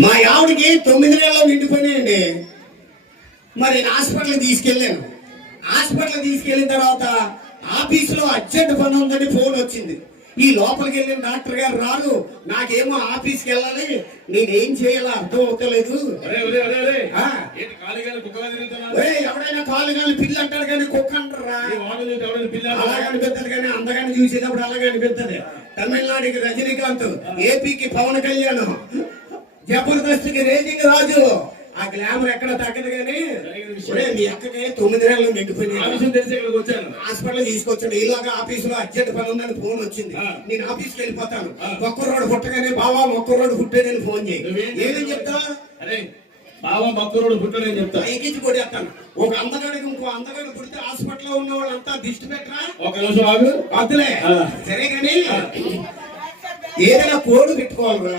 మా ఆవిడకి 9 నెలలు నిండిపోయినాయండి. మరి హాస్పిటల్ తీసుకెళ్ళాను. హాస్పిటల్ తీసుకెళ్ళిన తర్వాత ఆఫీసులో అర్జెంట్ పని ఉందని ఫోన్ వచ్చింది. ఈ లోపలికి వెళ్ళిన డాక్టర్ గారు రారు, నాకేమో ఆఫీస్కి వెళ్ళాలి, నేనేం చేయాలో అర్థం అవుతలేదు. ఎవడైనా కాలుగాలి పిల్లి అంటాడు కానీ కుక్క అంటారా? అలాగే అనిపిస్తుంది కానీ అందగాని చూసేటప్పుడు అలాగే అనిపిస్తుంది. తమిళనాడుకి రజనీకాంత్, ఏపీకి పవన్ కళ్యాణ్, జబర్దస్త్కి రేజింగ్ రాజు. ఆ గ్లామర్ ఎక్కడ తగ్గదు కానీ మీ అక్కకి 9 నెలలు నిండిపోయినాయి. హాస్పిటల్ తీసుకొచ్చాడు. ఇలాగా ఆఫీసులో అర్జెంట్ పని ఉందని ఫోన్ వచ్చింది. నేను ఆఫీస్కి వెళ్ళిపోతాను. మొక్కరోడు పుట్టగానే బావా మొక్కరోడు పుట్టేదని ఫోన్ చేయి. ఏమని చెప్తా? బావా మొక్కరోడు పుట్టడని చెప్తా. ఎక్కించి కొట్టేస్తాను. ఒక అందగాడికి ఇంకో అందగాడు పుడితే హాస్పిటల్లో ఉన్న వాళ్ళంతా దిష్టి పెట్టరా? ఒక నిమిషం ఆగు. వద్దులే సరే కానీ ఏదైనా కోడ్ పెట్టుకోవాలి.